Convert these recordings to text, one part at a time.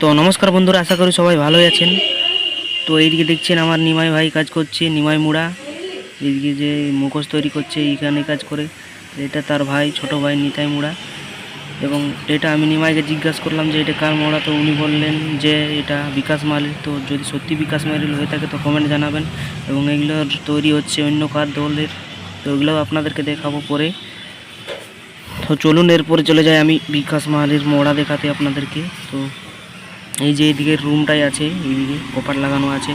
তো নমস্কার বন্ধুরা, আশা করি সবাই ভালোই আছেন। তো এইদিকে দেখছেন আমার নিমাই ভাই কাজ করছে, নিমাই মুড়া। এইদিকে যে মুখোশ তৈরি করছে, এইখানে কাজ করে। এটা তার ভাই, ছোট ভাই নিতাই মুড়া। এবং এটা আমি নিমাইকে জিজ্ঞাসা করলাম যে এটা কার মোড়া, তো উনি বললেন যে এটা বিকাশ মালির। তো যদি সত্যি বিকাশ মালির হয়ে থাকে তো কমেন্ট জানাবেন। এবং এগুলোর তৈরি হচ্ছে অন্য কার দলের। তো ওগুলো আপনাদেরকে দেখাবো পরে। তো চলুন, এরপরে চলে যাই আমি বিকাশ মাহালির মোড়া দেখাতে আপনাদেরকে। তো এই যে এদিকে রুমটাই আছে, এইদিকে কপার লাগানো আছে।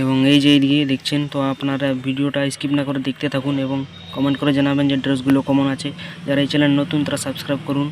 এবং এই যে এইদিকে দেখছেন, তো আপনারা ভিডিওটা স্কিপ না করে দেখতে থাকুন এবং কমেন্ট করে জানাবেন যে ড্রেসগুলো কমন আছে। যারা এই চ্যানেল নতুন, তারা সাবস্ক্রাইব করুন।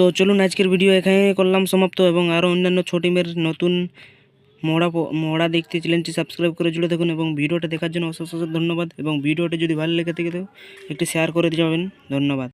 তো চলুন আজকের ভিডিও এখানে করলাম সমাপ্ত এবং আরও অন্যান্য ছোটিমের নতুন মোড়া মহড়া দেখতে চ্যানেলটি সাবস্ক্রাইব করে জুড়ে থাকুন এবং ভিডিওটা দেখার জন্য অশেষ ধন্যবাদ এবং ভিডিওটা যদি ভালো লেগে থাকে তো একটি শেয়ার করে যাবেন। ধন্যবাদ।